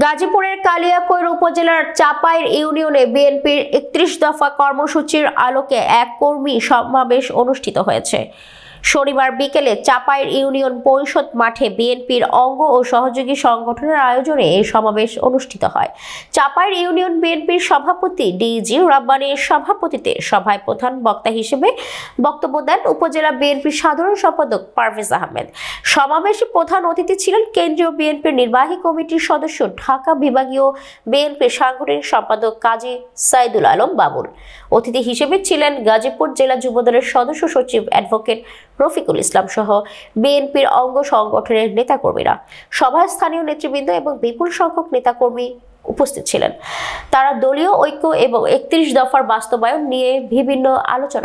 গাজীপুরের কালিয়াকৈর উপজেলার চাপাইর ইউনিয়নে বিএনপির 31 দফা কর্মসূচির আলোকে এক কর্মী সমাবেশ অনুষ্ঠিত হয়েছে। শনিবার বিকেলে চাপাইর ইউনিয়ন পরিষদ মাঠে বিএনপির অঙ্গ ও সহযোগী সংগঠনের আয়োজনে এই সমাবেশ অনুষ্ঠিত হয়। চাপাইর ইউনিয়ন বিএনপির সভাপতি ডিজি রাব্বানীর সভাপতিত্বে সভায় প্রধান বক্তা হিসেবে বক্তব্য দেন উপজেলা বিএনপির সাধারণ সম্পাদক পারভেজ আহমেদ। সমাবেশে প্রধান অতিথি ছিলেন কেন্দ্রীয় বিএনপির নির্বাহী কমিটির সদস্য ঢাকা বিভাগীয় বিএনপির সাংগঠনিক সম্পাদক কাজী সাইদুল আলম বাবুল। অতিথি হিসেবে ছিলেন গাজীপুর জেলা যুবদলের সদস্য সচিব অ্যাডভোকেট রফিকুল ইসলাম সহ বিএনপির অঙ্গ সংগঠনের নেতাকর্মীরা। সভায় স্থানীয় নেতৃবৃন্দ এবং বিপুল সংখ্যক নেতাকর্মী উপস্থিত ছিলেন। তারা দলীয় ঐক্য এবং 31 দফার বাস্তবায়ন নিয়ে বিভিন্ন আলোচনা